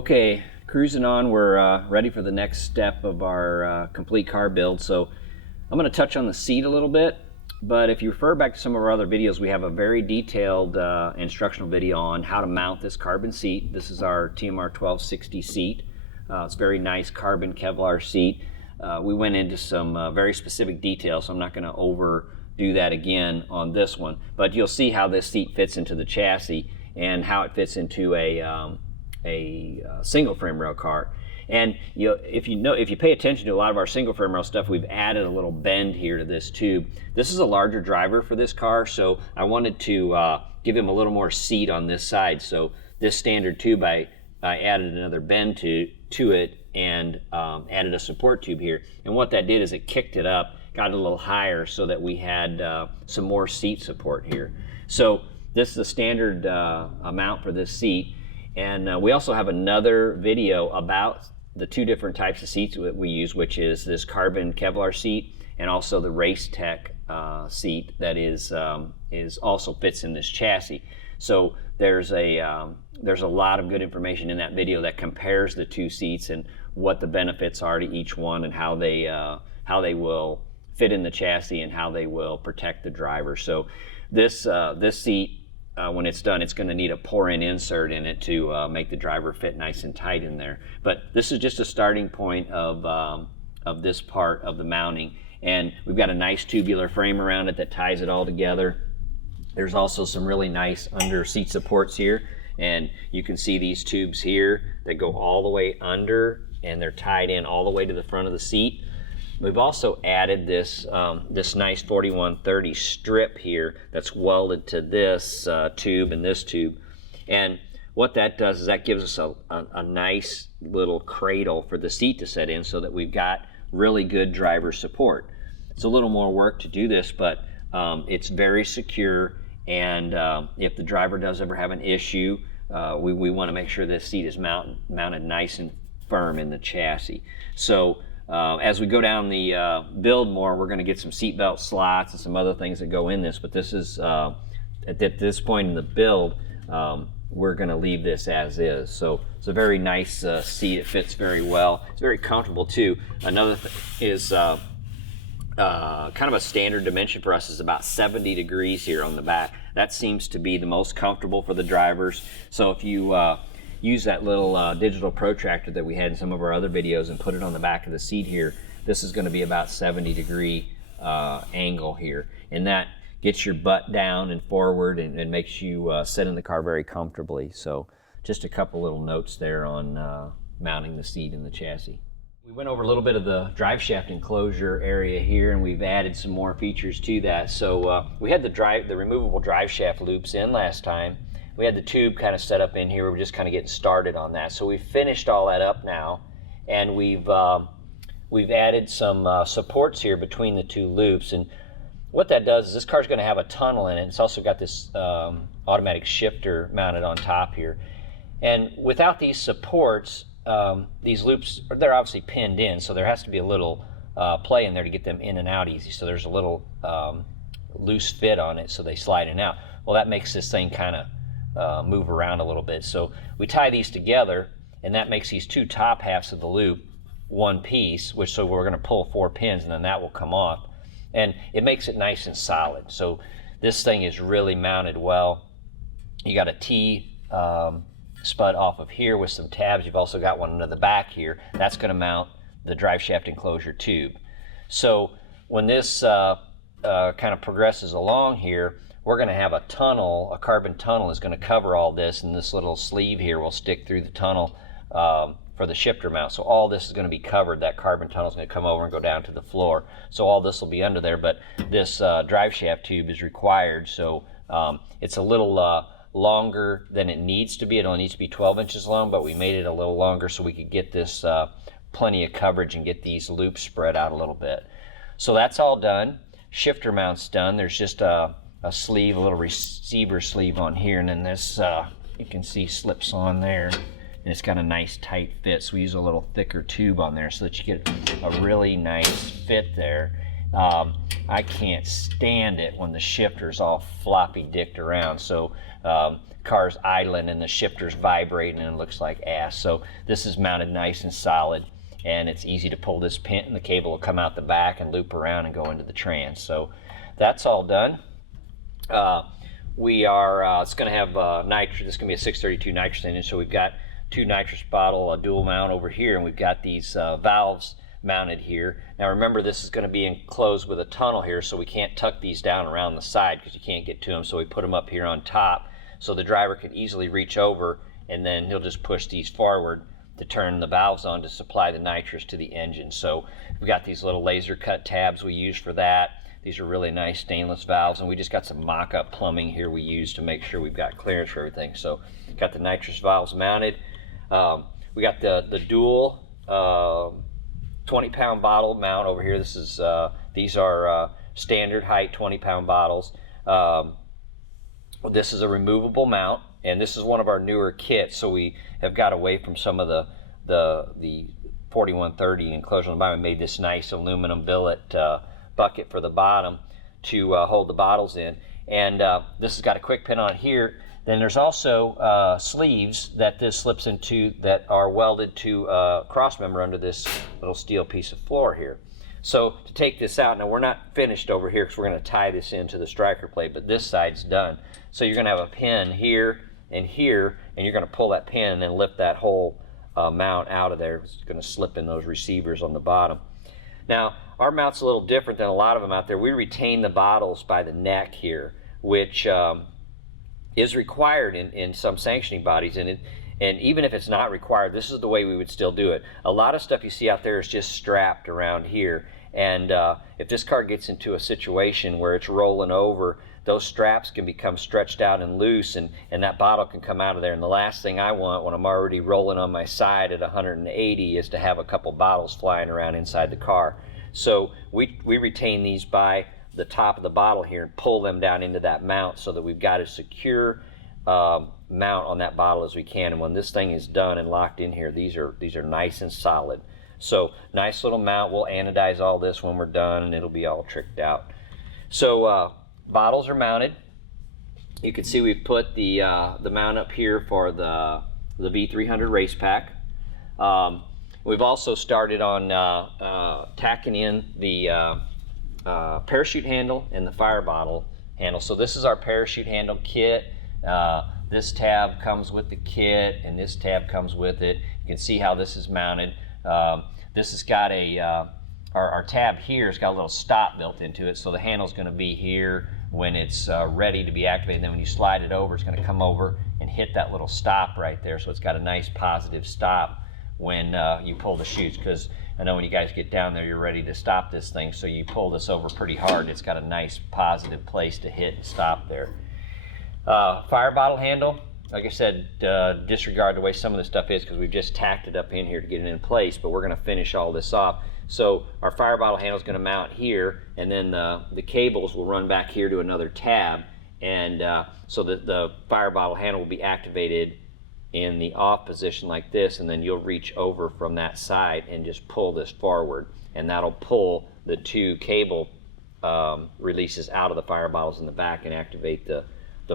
Okay, cruising on, we're ready for the next step of our complete car build. So I'm going to touch on the seat a little bit, but if you refer back to some of our other videos, we have a very detailed instructional video on how to mount this carbon seat. This is our TMR 1260 seat. It's a very nice carbon Kevlar seat. We went into some very specific details, so I'm not going to overdo that again on this one, but you'll see how this seat fits into the chassis and how it fits into a single frame rail car. And if you pay attention to a lot of our single frame rail stuff, we've added a little bend here to this tube. This is a larger driver for this car, so I wanted to give him a little more seat on this side. So this standard tube, I added another bend to it and added a support tube here. And what that did is it kicked it up, got it a little higher so that we had some more seat support here. So this is the standard amount for this seat. And we also have another video about the two different types of seats that we use, which is this carbon Kevlar seat and also the Restraint seat that is also fits in this chassis. So there's a lot of good information in that video that compares the two seats and what the benefits are to each one and how they will fit in the chassis and how they will protect the driver. So this seat, when it's done, it's going to need a pour-in insert in it to make the driver fit nice and tight in there. But this is just a starting point of this part of the mounting. And we've got a nice tubular frame around it that ties it all together. There's also some really nice under seat supports here. And you can see these tubes here that go all the way under, and they're tied in all the way to the front of the seat. We've also added this nice 4130 strip here that's welded to this tube and this tube. And what that does is that gives us a nice little cradle for the seat to set in so that we've got really good driver support. It's a little more work to do this, but it's very secure. And if the driver does ever have an issue, we want to make sure this seat is mounted nice and firm in the chassis. So as we go down the build more, we're going to get some seat belt slots and some other things that go in this, but this is at this point in the build, we're going to leave this as is. So it's a very nice seat. It fits very well. It's very comfortable too. Another thing is kind of a standard dimension for us is about 70 degrees here on the back. That seems to be the most comfortable for the drivers. So if you use that little digital protractor that we had in some of our other videos and put it on the back of the seat here, this is going to be about 70-degree angle here, and that gets your butt down and forward and makes you sit in the car very comfortably. So just a couple little notes there on mounting the seat in the chassis. We went over a little bit of the driveshaft enclosure area here, and we've added some more features to that. So we had the removable driveshaft loops in last time. We had the tube kind of set up in here. We're just kind of getting started on that. So we've finished all that up now, and we've added some supports here between the two loops. And what that does is this car's going to have a tunnel in it. It's also got this automatic shifter mounted on top here. And without these supports, these loops, they're obviously pinned in, so there has to be a little play in there to get them in and out easy. So there's a little loose fit on it, so they slide in and out. Well, that makes this thing kind of move around a little bit. So we tie these together, and that makes these two top halves of the loop one piece, so we're going to pull 4 pins, and then that will come off. And it makes it nice and solid. So this thing is really mounted well. You got a T spud off of here with some tabs. You've also got one under the back here. That's going to mount the driveshaft enclosure tube. So when this kind of progresses along here, we're going to have a tunnel, a carbon tunnel is going to cover all this, and this little sleeve here will stick through the tunnel for the shifter mount. So all this is going to be covered. That carbon tunnel is going to come over and go down to the floor. So all this will be under there, but this driveshaft tube is required. So it's a little longer than it needs to be. It only needs to be 12 inches long, but we made it a little longer so we could get this plenty of coverage and get these loops spread out a little bit. So that's all done. Shifter mount's done. There's just a sleeve, a little receiver sleeve on here, and then this you can see slips on there, and it's got a nice tight fit. So we use a little thicker tube on there so that you get a really nice fit there. I can't stand it when the shifter's all floppy dicked around. So car's idling and the shifter's vibrating and it looks like ass. So this is mounted nice and solid, and it's easy to pull this pin and the cable will come out the back and loop around and go into the trans. So that's all done. We are, it's going to have nitrous. This is going to be a 632 nitrous engine. So we've got 2 nitrous bottle, a dual mount over here, and we've got these valves mounted here. Now remember, this is going to be enclosed with a tunnel here, so we can't tuck these down around the side because you can't get to them. So we put them up here on top so the driver can easily reach over, and then he'll just push these forward to turn the valves on to supply the nitrous to the engine. So we've got these little laser cut tabs we use for that. These are really nice stainless valves, and we just got some mock-up plumbing here we use to make sure we've got clearance for everything. So got the nitrous valves mounted. We got the dual 20-pound bottle mount over here. This is these are standard height 20-pound bottles. This is a removable mount, and this is one of our newer kits. So we have got away from some of the 4130 enclosure on the bottom. We made this nice aluminum billet bucket for the bottom to hold the bottles in, and this has got a quick pin on here. Then there's also sleeves that this slips into that are welded to a cross member under this little steel piece of floor here. So to take this out, now we're not finished over here because we're going to tie this into the striker plate, but this side's done. So you're going to have a pin here, and you're going to pull that pin and then lift that whole mount out of there. It's going to slip in those receivers on the bottom. Now, our mount's a little different than a lot of them out there. We retain the bottles by the neck here, which is required in some sanctioning bodies, and even if it's not required, this is the way we would still do it. A lot of stuff you see out there is just strapped around here, and if this car gets into a situation where it's rolling over, those straps can become stretched out and loose, and that bottle can come out of there. And the last thing I want when I'm already rolling on my side at 180 is to have a couple bottles flying around inside the car. So we retain these by the top of the bottle here and pull them down into that mount so that we've got as secure mount on that bottle as we can. And when this thing is done and locked in here, these are nice and solid. So nice little mount. We'll anodize all this when we're done, and it'll be all tricked out. So bottles are mounted. You can see we've put the mount up here for the V300 race pack. We've also started on tacking in the parachute handle and the fire bottle handle. So this is our parachute handle kit. This tab comes with the kit, and this tab comes with it. You can see how this is mounted. This has got our tab here has got a little stop built into it, so the handle's going to be here when it's ready to be activated. And then when you slide it over, it's going to come over and hit that little stop right there. So it's got a nice positive stop when you pull the chutes, because I know when you guys get down there, you're ready to stop this thing, so you pull this over pretty hard. It's got a nice positive place to hit and stop there. Fire bottle handle, like I said, disregard the way some of this stuff is because we've just tacked it up in here to get it in place, but we're going to finish all this off. So our fire bottle handle is going to mount here, and then the cables will run back here to another tab, and so that the fire bottle handle will be activated in the off position like this, and then you'll reach over from that side and just pull this forward, and that'll pull the 2 cable releases out of the fire bottles in the back and activate the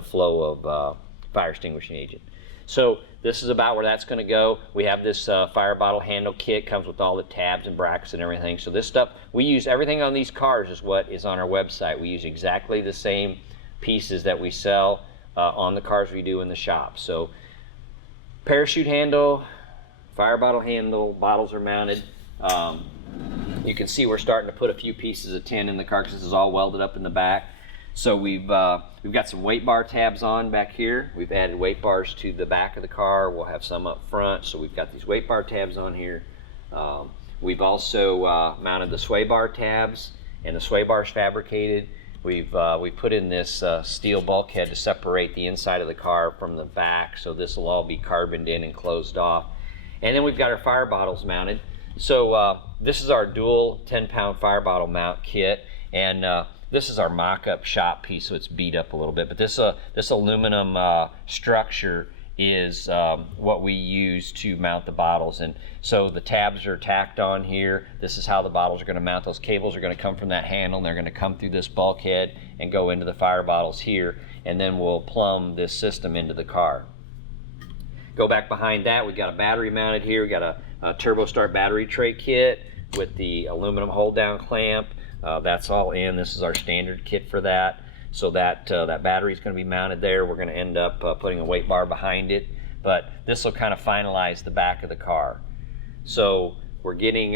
flow of fire extinguishing agent. So this is about where that's going to go. We have this fire bottle handle kit, comes with all the tabs and brackets and everything. So this stuff, we use everything on these cars is what is on our website. We use exactly the same pieces that we sell on the cars we do in the shop. So parachute handle, fire bottle handle, bottles are mounted. You can see we're starting to put a few pieces of tin in the car because this is all welded up in the back. So we've got some weight bar tabs on back here. We've added weight bars to the back of the car. We'll have some up front. So we've got these weight bar tabs on here. We've also mounted the sway bar tabs, and the sway bars fabricated. We've put in this steel bulkhead to separate the inside of the car from the back, so this will all be carboned in and closed off. And then we've got our fire bottles mounted. So this is our dual 10-pound fire bottle mount kit, and this is our mock-up shop piece, so it's beat up a little bit. But this aluminum structure is what we use to mount the bottles. And so the tabs are tacked on here. This is how the bottles are going to mount. Those cables are going to come from that handle, and they're going to come through this bulkhead and go into the fire bottles here, and then we'll plumb this system into the car. Go back behind that, we've got a battery mounted here. We've got a turbo start battery tray kit with the aluminum hold down clamp. That's all in. This is our standard kit for that. So that battery is going to be mounted there. We're going to end up putting a weight bar behind it, but this will kind of finalize the back of the car. So we're getting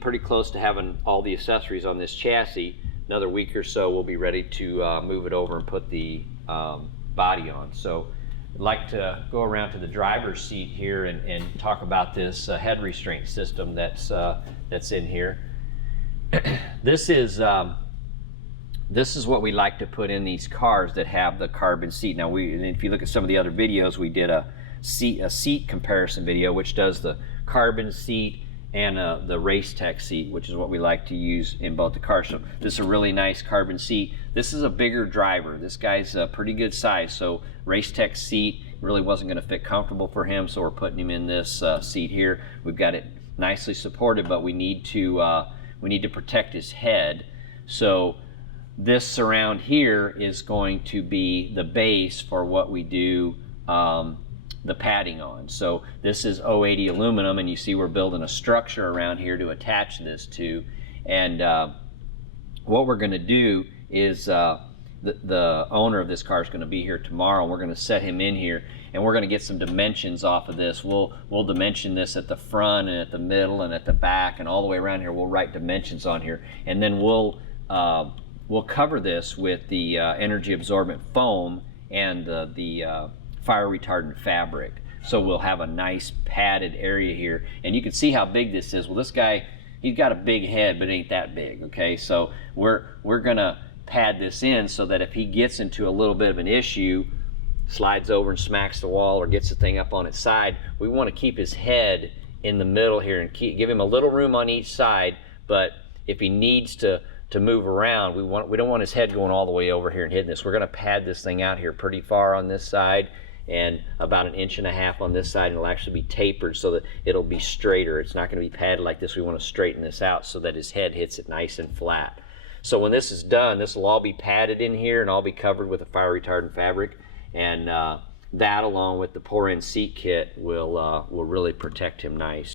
pretty close to having all the accessories on this chassis. Another week or so we'll be ready to move it over and put the body on. So I'd like to go around to the driver's seat here and talk about this head restraint system that's in here. This is what we like to put in these cars that have the carbon seat. Now, if you look at some of the other videos, we did a seat comparison video, which does the carbon seat and the Restraint seat, which is what we like to use in both the cars. So this is a really nice carbon seat. This is a bigger driver. This guy's a pretty good size, so Restraint seat really wasn't going to fit comfortable for him, so we're putting him in this seat here. We've got it nicely supported, but we need to protect his head. So this surround here is going to be the base for what we do the padding on. So this is 080 aluminum, and you see we're building a structure around here to attach this to. And what we're going to do is the owner of this car is going to be here tomorrow. We're going to set him in here, and we're going to get some dimensions off of this. We'll dimension this at the front and at the middle and at the back and all the way around here. We'll write dimensions on here, and then we'll cover this with the energy absorbent foam and the fire retardant fabric. So we'll have a nice padded area here, and you can see how big this is. Well, this guy, he's got a big head, but it ain't that big. Okay, so we're gonna pad this in so that if he gets into a little bit of an issue, slides over and smacks the wall or gets the thing up on its side, we want to keep his head in the middle here and give him a little room on each side. But if he needs to move around, we don't want his head going all the way over here and hitting this. We're going to pad this thing out here pretty far on this side and about 1.5 inches on this side, and it'll actually be tapered so that it'll be straighter. It's not going to be padded like this. We want to straighten this out so that his head hits it nice and flat. So when this is done, this will all be padded in here and all be covered with a fire retardant fabric, and that along with the pour-in seat kit will really protect him nice.